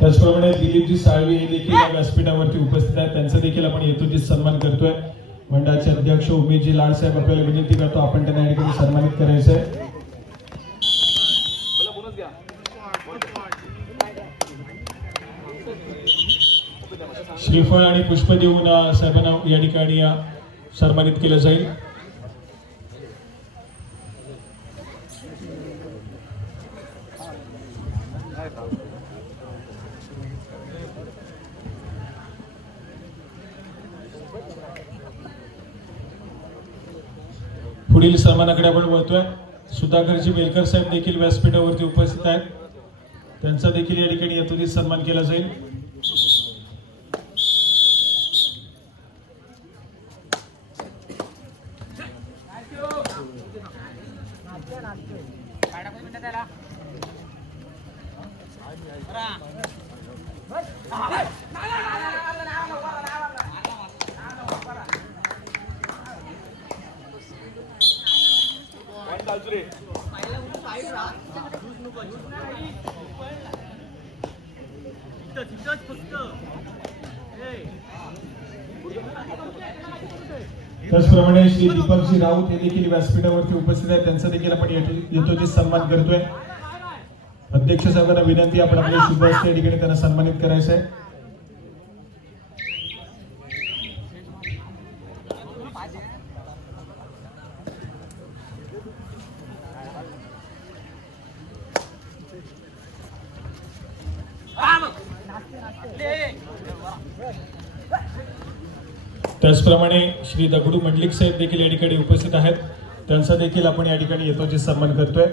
त्याचप्रमाणे दिलीपजी साळवी हे देखील या व्यासपीठावरती उपस्थित आहेत, त्यांचा देखील आपण यथोचित सन्मान करतोय। मंडळाचे अध्यक्ष उमेशजी लाडसाहेब आपल्याला विनंती करतो आपण त्यांना या ठिकाणी सन्मानित करायचं आहे। श्रीफळ आणि पुष्प देऊन साहेबांना या ठिकाणी सन्मानित केलं जाईल। पुढील सन्मानाकडे आपण वळतोय। सुधाकरजी बेलकर साहेब देखील व्यासपीठावरती उपस्थित आहेत, त्यांचा देखील या ठिकाणी यथोचित सन्मान केला जाईल। त्याचप्रमाणे श्री दीपकजी राऊत हे देखील व्यासपीठावरती उपस्थित आहेत, त्यांचा देखील आपण यथोचित सन्मान करतोय। अध्यक्ष साहेबांना विनंती आपण आपल्या शुभ हस्ते या ठिकाणी त्यांना सन्मानित करायचं आहे। त्याचप्रमाणे श्री दगडू मंडलिक साहेब देखील या ठिकाणी उपस्थित आहेत, त्यांचा देखील आपण या ठिकाणी यथोचित सन्मान करतोय।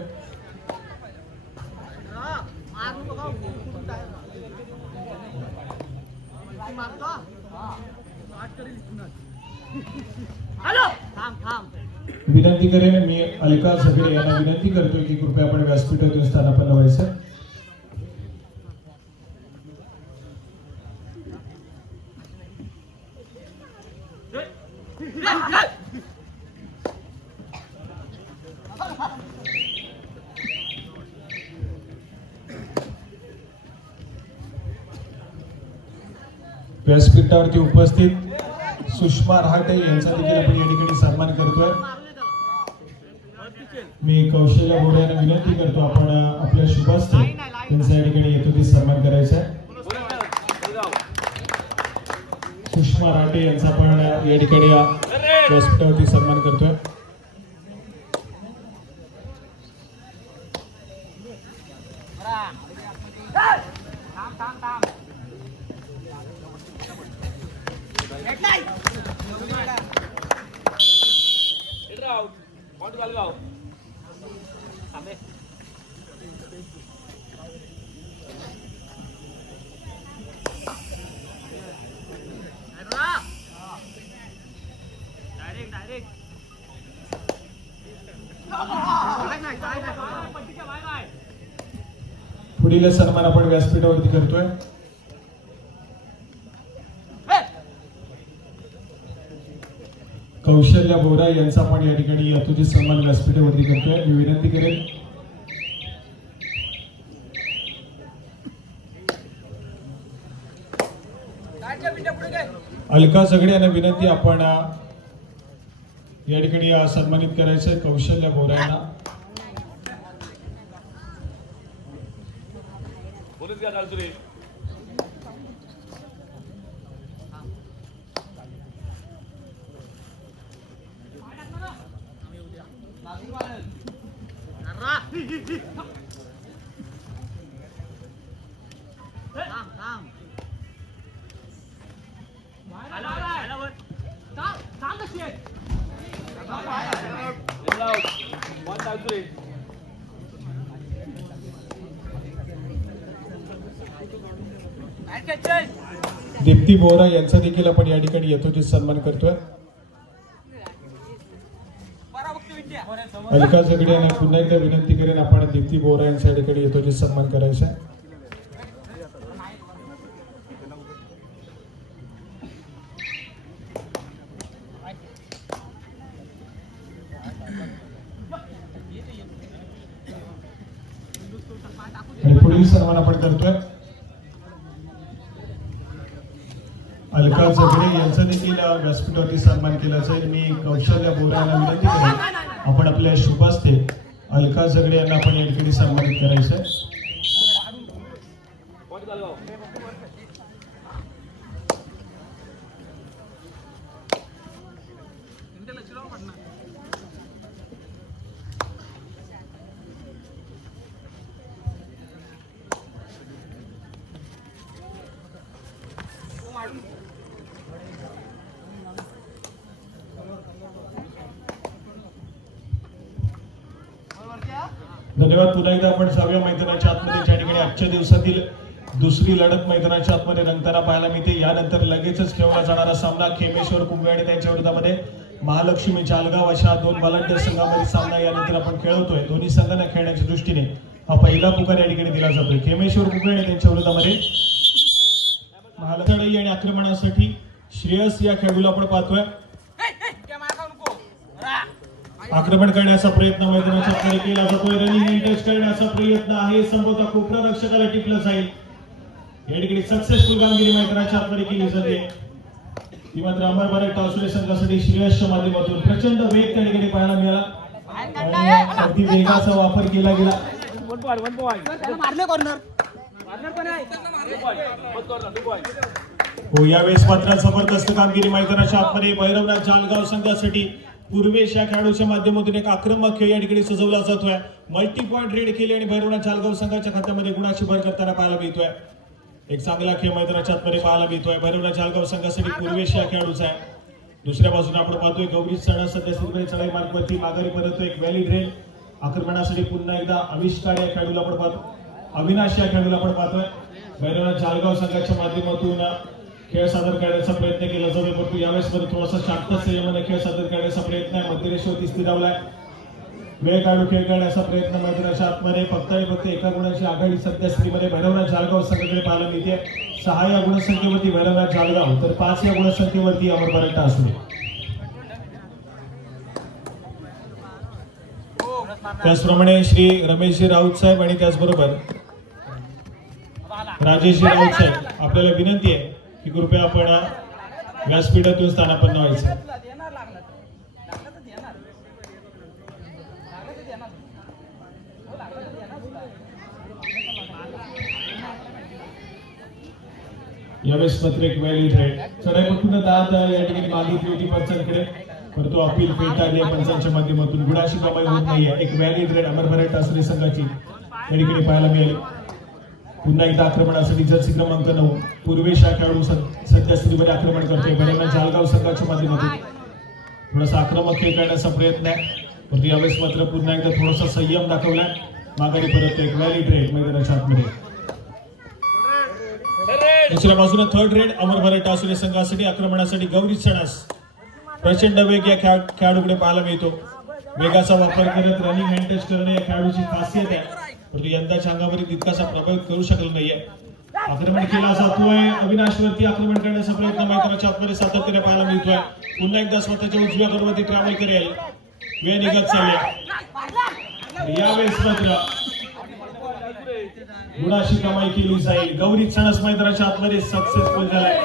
विनंती करेन मी अलका झगडे यांना विनंती करतोय की कृपया आपण व्यासपीठावरून स्थानापन्न व्हायचं। व्यासपीठावरती उपस्थित सुषमा रहाटे यांचा देखील आपण या ठिकाणी सन्मान करतोय। मी कौशल्या बोरे यांना विनंती करतो आपण आपल्या शुभ हस्ते त्यांचा या ठिकाणी यथोचित सन्मान करायचा आहे। सुषमा रहाटे यांचा आपण या ठिकाणी व्यासपीठावरती सन्मान करतोय। पुढील सन्मान आपण व्यासपीठावरती करतोय। कौशल्या बोरा यांचा आपण या ठिकाणी यथोचित सन्मान व्यासपीठावरती करतोय। मी विनंती करेन अलका झगडे यांना विनंती आपण या ठिकाणी सन्मानित करायचंय कौशल्या बोरा यांना। दीप्ती बोरा यांचा देखील आपण या ठिकाणी यथोचित सन्मान करतोय। अलका झगडे यांना पुन्हा एकदा विनंती करेन आपण दीप्ती बोरा यांच्या या ठिकाणी यथोचित सन्मान करायचा आहे। आणि पुढील सन्मान आपण करतोय अलका झगडे यांचा देखील व्यासपीठावरती सन्मान केला जाईल. मी कौशल्य बोरायला विनंती करेन आपण आपल्या शुभास्ते अलका झगडे यांना आपण या ठिकाणी सन्मानित करायचं आहे. धन्यवाद. पुन्हा एकदा आपण 6व्या मैदानाच्या आतमध्ये ज्या ठिकाणी आजच्या दिवसातील दुसरी लढत मैदानाच्या आतमध्ये रंगताना पाहायला मिळते. यानंतर लगेचच ठेवला जाणारा सामना खेमेश्वर कुंभे आणि त्यांच्या विरोधामध्ये महालक्ष्मी जालगाव अशा दोन बलाढ्य संघांमध्ये सामना यानंतर आपण खेळवतोय. दोन्ही संघांना खेळण्याच्या दृष्टीने हा पहिला पुकार या ठिकाणी दिला जातोय. खेमेश्वर कुंभे आणि त्यांच्या विरोधामध्ये महालक्ष्मी आणि आक्रमणासाठी श्रेयस या खेळाडूला आपण पाहतोय. आक्रमण करण्याचा प्रयत्न मैदानाच्या आतमध्ये केला जातोय. रनिंग टच करण्याचा प्रयत्न आहे. संभवतः कोपरा रक्षकाला टिपलं जाईल. या ठिकाणी सक्सेसफुल कामगिरी मैदानाच्या आतमध्ये केली जाते. ती मात्र अमर भारत टासुरे संघासाठी श्रेयसच्या माध्यमातून प्रचंड वेग त्या ठिकाणी पाहायला मिळाला आणि अगदी वेगाचा वापर केला गेला. हो, यावेळेस मात्र जबरदस्त कामगिरी मैदानाच्या आतमध्ये भैरवनाथ जालगाव संघासाठी पूर्वेश या खेळाडूच्या माध्यमातून एक आक्रमक खेळ या ठिकाणी सजवला जातोय. मल्टी पॉइंट रेड केली आणि भैरवनाथ जालगाव संघाच्या खात्यामध्ये गुणाची भर करताना पाहायला मिळतोय. एक चांगला खेळ मैदानाच्या आतमध्ये पाहायला मिळतोय. भैरवनाथ जालगाव संघासाठी पूर्वेश या खेळाडूचा आहे. दुसऱ्या बाजूने आपण पाहतोय गौरी सण सध्या स्थितीमध्ये चढाई मार्गवरती माघारी परत एक व्हॅलिड रेल आक्रमणासाठी पुन्हा एकदा अविष्कार या खेळाडूला आपण पाहतो. अविनाश या खेळाडूला आपण पाहतोय. भैरवनाथ जालगाव संघाच्या माध्यमातून खेळ सादर करण्याचा प्रयत्न केला जातो. परंतु यावेळेस मध्ये थोडासा शांत संयमाने खेळ सादर करण्याचा प्रयत्न आहे. मध्यरेषेवरती स्थिरावलाय. वेळ काढून खेळ करण्याचा प्रयत्न मैदानाच्या आतमध्ये फक्त आणि फक्त एका गुणाची आघाडी सध्या स्थितीमध्ये भैरवनाथ जालगाव संघाकडे पाहायला मिळते. 6 या गुणसंख्येवरती भैरवनाथ जालगाव तर 5 या गुणसंख्येवरती अमर भारत टासुरे. त्याचप्रमाणे श्री रमेशजी राऊत साहेब आणि त्याचबरोबर राजेशजी राऊत साहेब आपल्याला विनंती आहे की कृपया आपण व्यासपीठातून स्थानापन्न व्हायचं. यावेळेस मात्र एक व्हॅलिड रेड चढाईपटून दाद या ठिकाणी मागितली होती पंचांकडे, परंतु अपील फेटाळली पंचांच्या माध्यमातून गुणाची कमाई होत नाहीये. एक व्हॅलिड रेड अमर भारत टासुरे संघाची या ठिकाणी पाहायला मिळाली. पुन्हा एकदा आक्रमणासाठी जर्सी क्रमांक 9 पूर्वेश हा खेळाडू सध्या स्थितीमध्ये आक्रमण करतोय. भैरवनाथ जालगाव संघाच्या माध्यमातून थोडासा आक्रमक खेळ करण्याचा प्रयत्न आहे, परंतु यावेळेस मात्र पुन्हा एकदा थोडासा संयम दाखवलाय. माघारी परत एक व्हॅलिड रेड मैदानाच्या आतमध्ये. दुसऱ्या बाजूने थर्ड रेड अमर भारत टासुरे संघासाठी आक्रमणासाठी गौरी सणास प्रचंड वेग या खेळाडूकडे पाहायला मिळतो. वेगाचा वापर करत रनिंग हँड टच करणे या खेळाडूची खासियत आहे, परंतु यंदाच्या अंगावरील तितकासा प्रभाव करू शकलो नाहीये. आक्रमण केला जातोय. अविनाशवरती आक्रमण करण्याचा प्रयत्न मैदानाच्या आतमध्ये सातत्याने पाहायला मिळतोय. पुन्हा एकदा स्वतःच्या उजव्या कडवरती ट्रॅव्हल करेल. वेळ निघत चालले. यावेळेस मात्र गुणाची कमाई केली जाईल. गौरी सणस मैदानाच्या आतमध्ये सक्सेसफुल झालाय.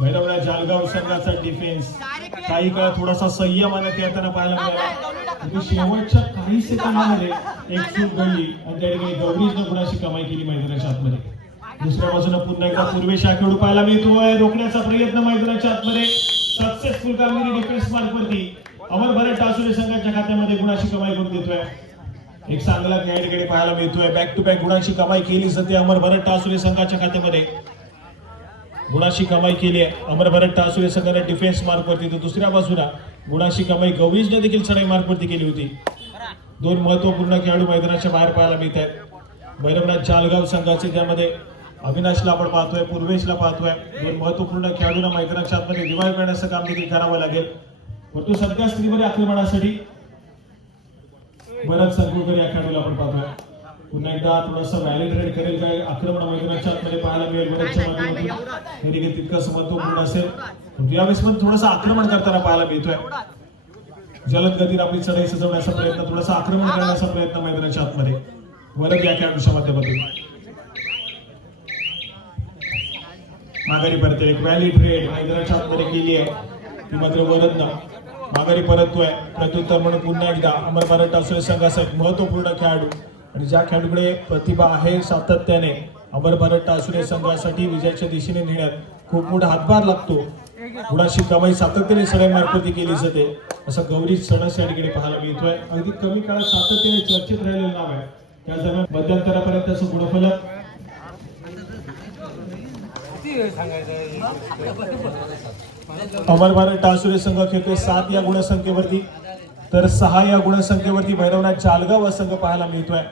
भैरवनाथ जालगाव संघाचा डिफेन्स काही काळ थोडासा संयमाने खेळताना पाहायला मिळाला. शेवटच्या काही सेकंदामध्ये एक चूक घडली आणि त्या ठिकाणी गौरीजनं गुणाची कमाई केली मैदानाच्या आतमध्ये. दुसऱ्या बाजूने पुन्हा एकदा पूर्वेश हा खेळाडू पाहायला मिळतोय. रोखण्याचा प्रयत्न मैदानाच्या आतमध्ये सक्सेसफुल कामगिरी डिफेन्स मार्गवरती अमर भारत टासुरे संघाच्या खात्यामध्ये गुणाची कमाई करून देतोय. एक चांगला खेळ तिकडे पाहायला मिळतोय. बॅक टू बॅक गुणाची कमाई केली जाते अमर भारत टासुरे संघाच्या खात्यामध्ये. गुणाची कमाई केली आहे अमर भारत टासुरे संघाने डिफेन्स मार्कवरती, तर दुसऱ्या बाजूला गुणाची कमाई गौरीजने देखील चढाई मार्कवरती केली होती. दोन महत्वपूर्ण खेळाडू मैदानाच्या बाहेर पाहायला मिळत आहेत. भैरवनाथ जालगाव संघाचे ज्यामध्ये अविनाशला आपण पाहतोय, पूर्वेशला पाहतोय. दोन महत्वपूर्ण खेळाडूंना मैदानाच्या आतमध्ये रिवाईव्ह करण्याचं काम देखील करावं लागेल. परंतु सध्या स्थितीमध्ये आक्रमणासाठी बराच संकुलकर या खेळाडूला आपण पाहतोय. पुन्हा एकदा थोडासा व्हॅलिड रेड करेल काय आक्रमण मैदानाच्या आतमध्ये पाहायला मिळेल. बऱ्याचशा माध्यमातून हे तितकंच महत्वपूर्ण असेल, परंतु यावेळेस पण थोडासा आक्रमण करताना पाहायला मिळतोय. जलद गतीने आपली चढाई सजवण्याचा प्रयत्न, थोडासा आक्रमण करण्याचा प्रयत्न मैदानाच्या आतमध्ये वरद या खेळाडूच्या माध्यमातून. माघारी परत एक व्हॅलिड रेड मैदानाच्या आतमध्ये गेली आहे ती मात्र वरदना माघारी परततोय प्रत्युत्तर म्हणून पुन्हा एकदा अमर भारत टासुरे संघासाठी महत्वपूर्ण खेळाडू आणि ज्या खेळाडूकडे प्रतिभा आहे सातत्याने अमर भारत टासुरे संघासाठी विजयाच्या दिशेने नेण्यात खूप मोठा हातभार लागतो. गुणाशी कमाई सातत्याने सगळ्या मार्फती केली जाते असं गौरी सणस या ठिकाणी पाहायला मिळतोय. अगदी कमी काळात सातत्याने चर्चेत राहिलेलं नाव आहे. त्या दरम्यान मध्यंतरापर्यंत गुणफलक अमर भारत टासुरे संघ खेळतोय 7 या गुणसंख्येवरती तर 6 या गुणसंख्येवरती भैरवनाथ जालगाव संघ पाहायला मिळतोय.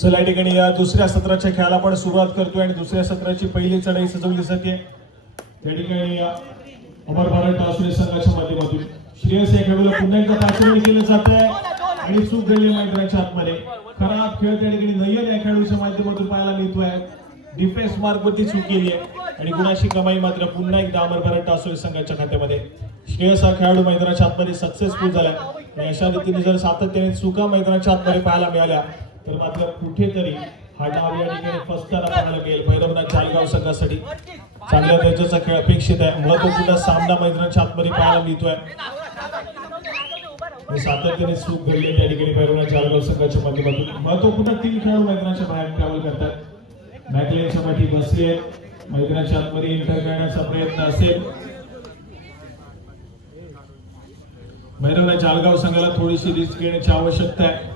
चला या ठिकाणी या दुसऱ्या सत्राच्या खेळाला आपण सुरुवात करतोय आणि दुसऱ्या सत्राची पहिली चढाई सजवली जाते. त्या ठिकाणी अमर भारत टासुरे संघाच्या माध्यमातून श्रेयस या खेळाडूला पुन्हा एकदा पाचवणी केलं जात आहे आणि चूक घडली मैदानाच्या आतमध्ये. खराब खेळ त्या ठिकाणी नयन या खेळाडूच्या माध्यमातून पाहायला मिळतोय. डिफेन्स मार्कवरती चूक केली आहे आणि गुणाशी कमाई मात्र पुन्हा एकदा अमर भारत टासुरे संघाच्या खात्यामध्ये. श्रेयस हा खेळाडू मैदानाच्या आतमध्ये सक्सेसफुल झालाय आणि अशा रीतीने जर सातत्याने चुका मैदानाच्या आतमध्ये पाहायला मिळाल्या तर मात्र कुठेतरी हा डाव या ठिकाणी फसताना पाहायला मिळेल भैरवनाथ जालगाव संघासाठी. चांगल्या दर्जाचा खेळ अपेक्षित आहे. महत्वपूर्ण सामना मैदानाच्या आतमध्ये पाहायला मिळतोय. सातत्याने चूक घडली त्या ठिकाणी भैरवनाथ जालगाव संघाच्या माध्यमातून. महत्वपूर्ण 3 खेळाडू मैदानाच्या बाहेर ट्रॅव्हल करतात. मॅकलेनच्या पाठी बसले मैदानाच्या आतमध्ये एंटर करण्याचा प्रयत्न असेल. भैरवनाथ जालगाव संघाला थोडीशी रिस्क घेण्याची आवश्यकता आहे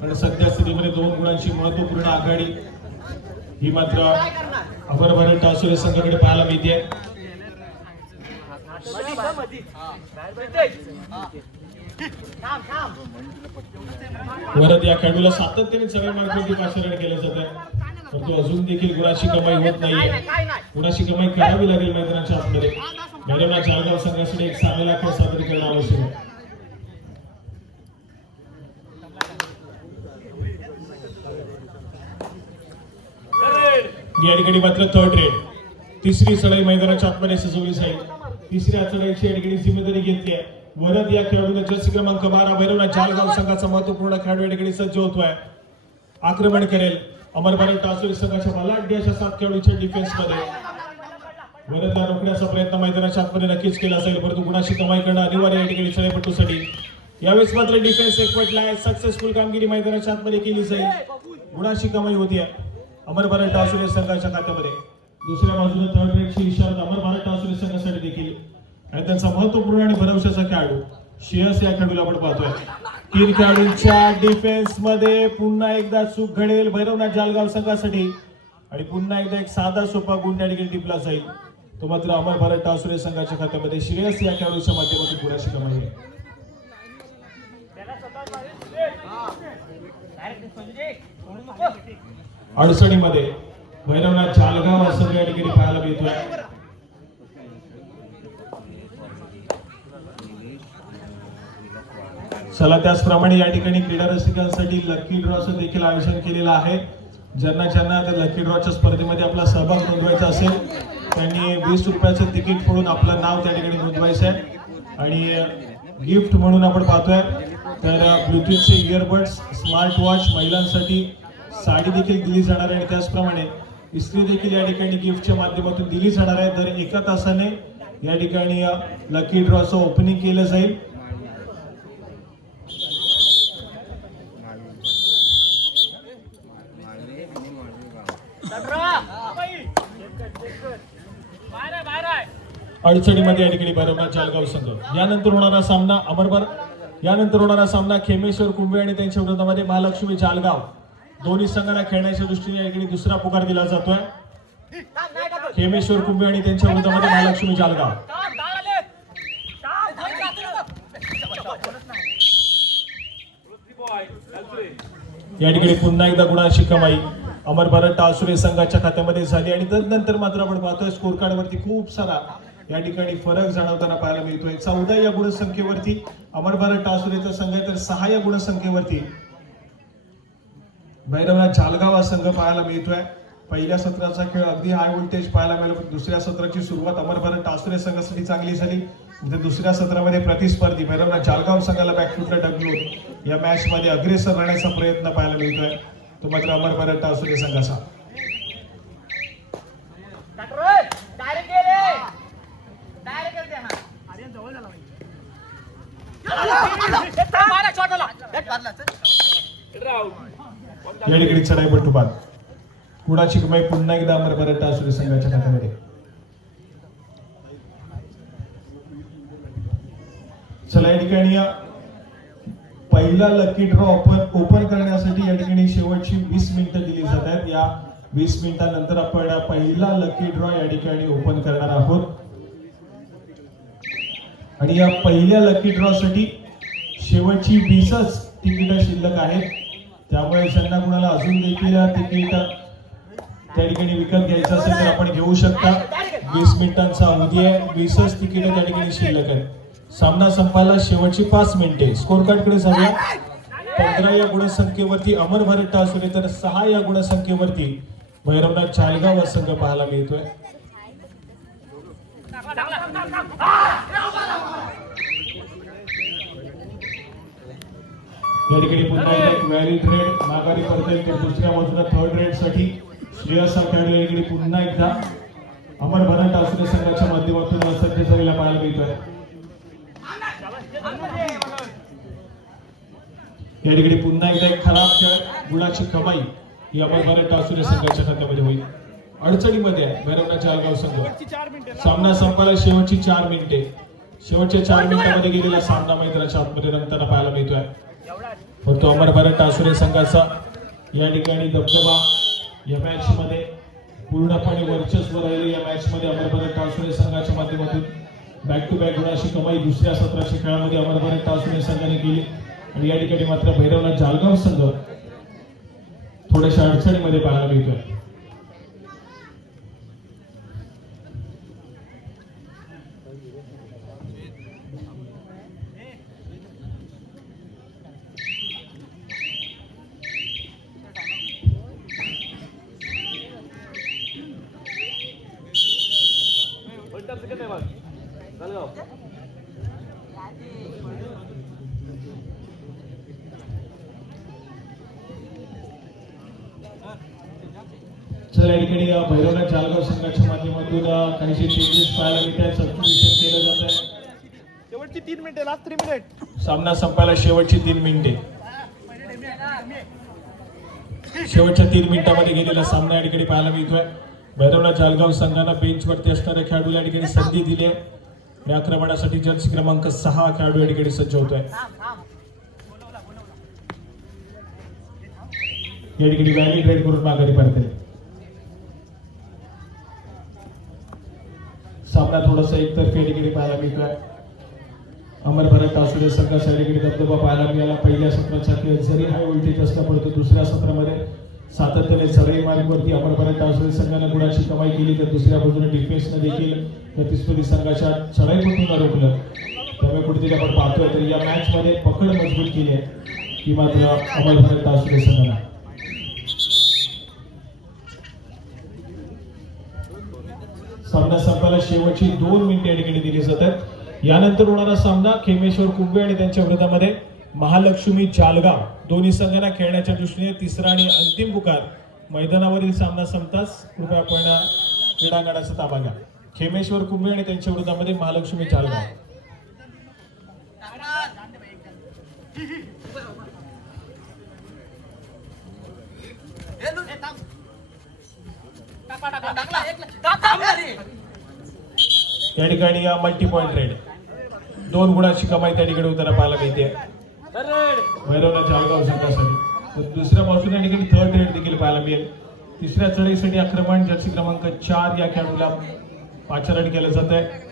पण सध्या स्थितीमध्ये 2 गुणांची महत्वपूर्ण आघाडी ही मात्र अमर भारत टासुरे संघाकडे पाहायला मिळते. वरद या खेळाडूला सातत्याने सगळ्या मार्गावरती पाचारण केलं जात आहे परंतु अजून देखील गुणाची कमाई होत नाहीये. गुणाची कमाई करावी लागेल मैदानाच्या आतमध्ये. भैरवनाथ जालगाव संघासाठी एक चांगला खेळ सादर करणं आवश्यक आहे. या ठिकाणी मात्र 3rd रेड 3री चढाई मैदानाच्या आतमध्ये सजवली जाईल. 3ऱ्या चढाईची या ठिकाणी जिम्मेदारी घेतली आहे. वरद या खेळाडूने जर्सी क्रमांक 12 भैरवनाथ जालगाव संघाचा महत्वपूर्ण खेळाडू या ठिकाणी सज्ज होतोय. आक्रमण करेल अमर भारत टासुरे संघाच्या बलाढ्य अशा 7 खेळाडूच्या डिफेन्स मध्ये. वरदला रोखण्याचा प्रयत्न मैदानाच्या आतमध्ये नक्कीच केला जाईल परंतु गुणाची कमाई करणं अनिवार्य या ठिकाणी चढाईपटूसाठी. यावेळेस मात्र डिफेन्स एकवटला आहे. सक्सेसफुल कामगिरी मैदानाच्या आतमध्ये केली जाईल. गुणाची कमाई होती आहे अमर भारत टासुरे संघाच्या खात्यामध्ये. दुसऱ्या बाजूने 3rd रेडची इशारा अमर भारत टासुरे संघासाठी देखील आणि त्यांचा महत्वपूर्ण आणि भरवशाचा खेळाडू श्रेयस या खेळाडूला आपण पाहतोय. 3 खेळाडूंच्या डिफेन्स मध्ये पुन्हा एकदा चूक घडेल भैरवनाथ जालगाव संघासाठी आणि पुन्हा एकदा एक साधा सोपा गुण या ठिकाणी टिपला जाईल. तो मात्र अमर भारत टासुरे संघाच्या खात्यामध्ये श्रेयस या खेळाडूच्या माध्यमातून गुणाची कमाई आहे. अडचणीमध्ये भैरवनाथ जालगाव संघ या ठिकाणी पाहायला मिळतोय. चला त्याचप्रमाणे या ठिकाणी क्रीडा रसिकांसाठी लकी ड्रॉचं देखील आयोजन केलेलं आहे. ज्यांना त्या लकी ड्रॉच्या स्पर्धेमध्ये आपला सहभाग नोंदवायचा असेल त्यांनी 20 रुपयाचं तिकीट फोडून आपलं नाव त्या ठिकाणी नोंदवायचं आहे आणि गिफ्ट म्हणून आपण पाहतोय तर ब्लूटूथचे इयरबड्स स्मार्ट वॉच महिलांसाठी साडी देखील दिली जाणार आहे आणि त्याचप्रमाणे इस्त्री देखील या ठिकाणी गिफ्टच्या माध्यमातून दिली जाणार आहे. दर 1 तासाने या ठिकाणी लकी ड्रॉचं ओपनिंग केलं जाईल. अडचणीमध्ये या ठिकाणी भैरवनाथ जालगाव संघ. यानंतर होणारा सामना खेमेश्वर कुंभे आणि त्यांच्या विरोधामध्ये महालक्ष्मी जालगाव. दोन्ही संघांना खेळण्याच्या दृष्टीने या ठिकाणी दुसरा पुकार दिला जातोय. खेमेश्वर कुंभे आणि त्यांच्या विरोधामध्ये महालक्ष्मी जालगाव. या ठिकाणी पुन्हा एकदा गुणाची कमाई अमर भारत टासुरे संघाच्या खात्यामध्ये झाली आणि तदनंतर मात्र आपण पाहतोय स्कोर कार्ड वरती खूप सारा या ठिकाणी फरक जाणवताना पाहायला मिळतोय. 14 या गुणसंख्येवरती अमर भारत टासुरेचा संघ आहे तर 6 या गुणसंख्येवरती भैरवनाथ जालगाव हा संघ पाहायला मिळतोय. पहिल्या सत्राचा खेळ अगदी हाय व्होल्टेज पाहायला मिळाला. दुसऱ्या सत्राची सुरुवात अमर भारत टासुरे संघासाठी चांगली झाली. दुसऱ्या सत्रामध्ये प्रतिस्पर्धी भैरवनाथ जालगाव संघाला बॅकफुटला ढकलून या मॅच मध्ये अग्रेसर राहण्याचा प्रयत्न पाहायला मिळतोय. तो मात्र अमर भारत टासुरे संघाचा. या ठिकाणी चढाईपट्टू बाद. गुणाची कमाई पुन्हा एकदा अमरभरत आसुरे संघाच्या खात्यामध्ये. चला या ठिकाणी पहिला लकी ड्रॉ ओपन करण्यासाठी या ठिकाणी शेवटची 20 मिनिटं दिली जात आहेत. या 20 मिनिटांनंतर आपण पहिला लकी ड्रॉ या ठिकाणी ओपन करणार आहोत आणि या पहिल्या लकी ड्रॉ साठी शेवटची 20च तिकीट शिल्लक आहेत. त्यामुळे ज्यांना कुणाला अजून देखील तिकीट त्या ठिकाणी विकत घ्यायचं असेल तर आपण घेऊ शकता. 20 मिनिटांचा अवधी आहे. 20च तिकीट त्या ठिकाणी शिल्लक आहेत. सामना संपायला शेवटची 5 मिनिटे. स्कोर कार्ड कडे जाऊया. 15 या गुणसंख्येवरती अमरभरत आसुरे तर 6 या गुणसंख्येवरती भैरवनाथ चालगाव संघ पाहायला मिळतोय. या ठिकाणी पुन्हा एक व्हॅलिड रेड माघारी पडतोय. तर दुसऱ्या बाजूला थर्ड रेड साठी श्रेयस खेळाडू या ठिकाणी पुन्हा एकदा अमरभरत आसुरे संघाच्या माध्यमातून सध्या झालेला पाहायला मिळतोय. या ठिकाणी पुन्हा एकदा एक खराब खेळ. गुणाची कमाई ही अमरभरत आसुरे संघाच्या खात्यामध्ये होईल. अडचणीमध्ये आहे भैरवनाथ चालगाव संघ. सामना संपायला शेवटची 4 मिनिटे. शेवटच्या 4 मिनिटांमध्ये गेलेला सामना मैदानाच्या आतमध्ये रंगताना पाहायला मिळतोय. परंतु अमरभरत आसुरे संघाचा या ठिकाणी दबदबा या मॅच मध्ये पूर्णपणे वर्चस्व राहिले. या मॅच मध्ये अमरभरत आसुरे संघाच्या माध्यमातून बॅक टू बॅक गुणाची कमाई दुसऱ्या सत्राच्या खेळामध्ये अमरभरत आसुरे संघाने केली आणि या ठिकाणी मात्र भैरवनाथ जालगाव संघ थोड्याशा अडचणीमध्ये पाहायला मिळतोय. चला या ठिकाणी भैरवनाथ जालगाव संघाच्या माध्यमातून काहीशे चेंजेस पाहायला मिळतात. सबस्टिट्यूशन केलं जात आहे. शेवटची 3 मिनिटे. Last 3 minute. सामना संपायला शेवटची 3 मिनिटे. शेवटच्या 3 मिनिटांमध्ये गेलेला सामना या ठिकाणी पाहायला मिळतोय. भैरवनाथ जालगाव संघाला बेंचवरती असणाऱ्या खेळाडूला या ठिकाणी संधी दिली आहे. आक्रमणासाठी जर्सी क्रमांक 6 खेळाडू या ठिकाणी सज्ज होतोय. या ठिकाणी व्हॅलिड रेड करून माघारी पडते. सामना थोडासा एकतर्फी या ठिकाणी पाहायला मिळतोय. अमरभरत आसुरे संघाचा या ठिकाणी दबदबा पाहायला मिळाला. पहिल्या सत्राचा खेळ जरी हाय व्होल्टेज असला परंतु दुसऱ्या सत्रामध्ये सातत्याने चढाई मार्गावरती अमरभरत आसुरे संघाने गुणाची कमाई केली. तर दुसऱ्या बाजूने डिफेन्सने देखील प्रतिस्पर्धी संघाच्या चढाईपटून रोखलं. त्यामुळे कुठेतरी आपण पाहतोय तर या मॅच मध्ये पकड मजबूत केली आहे ही मात्र अमरभरत आसुरे संघाने. सामना संपायला शेवटची 2 मिनिटे या ठिकाणी दिली जातात. यानंतर होणारा सामना खेमेश्वर कुंभे आणि त्यांच्या विरोधामध्ये महालक्ष्मी चालगाव. दोन्ही संघांना खेळण्याच्या दृष्टीने तिसरा आणि अंतिम पुकार. मैदानावरील सामना संपताच कृपया आपण क्रीडांगणाचा ताबा घ्या. खेमेश्वर कुंभे आणि त्यांच्या विरोधामध्ये महालक्ष्मी चालगाव. या ठिकाणी मल्टी पॉइंट रेड. 2 गुणाची कमाई त्या ठिकाणी उतारा पाहायला मिळते भैरवनाथ जालगाव संघासाठी. दुसऱ्या बाजूने या ठिकाणी थर्ड रेड देखील पाहायला मिळेल. तिसऱ्या चढाईसाठी आक्रमण जर्सी क्रमांक 4 या खेळाडूला पाचारण केलं जात आहे.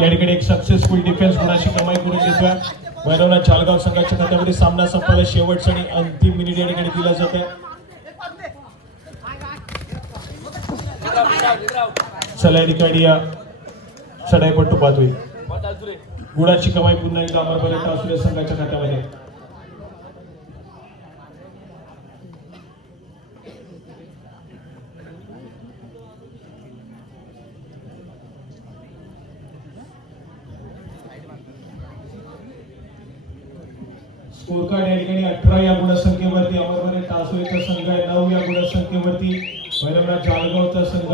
या ठिकाणी एक सक्सेसफुल डिफेन्स गुणाची कमाई करून देतोय भैरवनाथ चालगाव संघाच्या खात्यामध्ये. सामना संपायला शेवटचा आणि अंतिम मिनिट या ठिकाणी दिला जात आहे. चला या ठिकाणी चढाईपट्टू बाद होईल. गुणाची कमाई पुन्हा एकदा अमरभरत आसुरे संघाच्या खात्यामध्ये. स्कोर कार्ड या ठिकाणी 18 या गुणसंख्येवरती अमरवारे टासुरेचा संघ आहे, 9 या गुणसंख्येवरती वैरवनाथ जाळगावचा संघ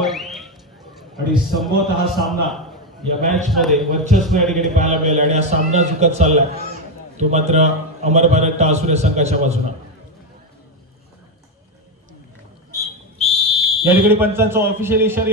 आणि संभवत हा सामना या मॅच मध्ये वर्चस्व या ठिकाणी पाहायला मिळेल आणि हा सामना झुकत चाललाय तो मात्र अमर भारत टासुरे संघाच्या बाजूला. या ठिकाणी पंचांचा ऑफिशियल इशारा